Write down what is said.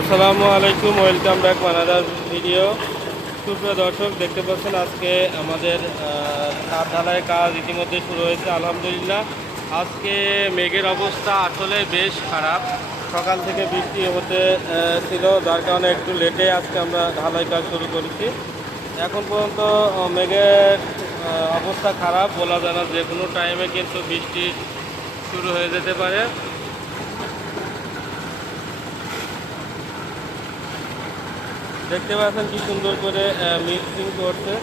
আসসালামু আলাইকুম welcome back মানাদার video সুপ্রিয় দর্শক দেখতে পাচ্ছেন আজকে আমাদের আহ, ছাদ ঢালাই কাজ ইতিমধ্যে শুরু হয়েছে আলহামদুলিল্লাহ। আজকে মেঘের অবস্থা আসলে বেশ খারাপ। সকাল থেকে বৃষ্টি হতে ছিল যার কারণে একটু লেটে আজকে আমরা ঢালাই কাজ শুরু করেছি। এখন পর্যন্ত মেঘের অবস্থা খারাপ বলা যায় না যে কোনো টাইমে কিন্তু বৃষ্টি শুরু হয়ে যেতে পারে। দেখতে পাচ্ছেন কি সুন্দর করে মিক্সিং করছে।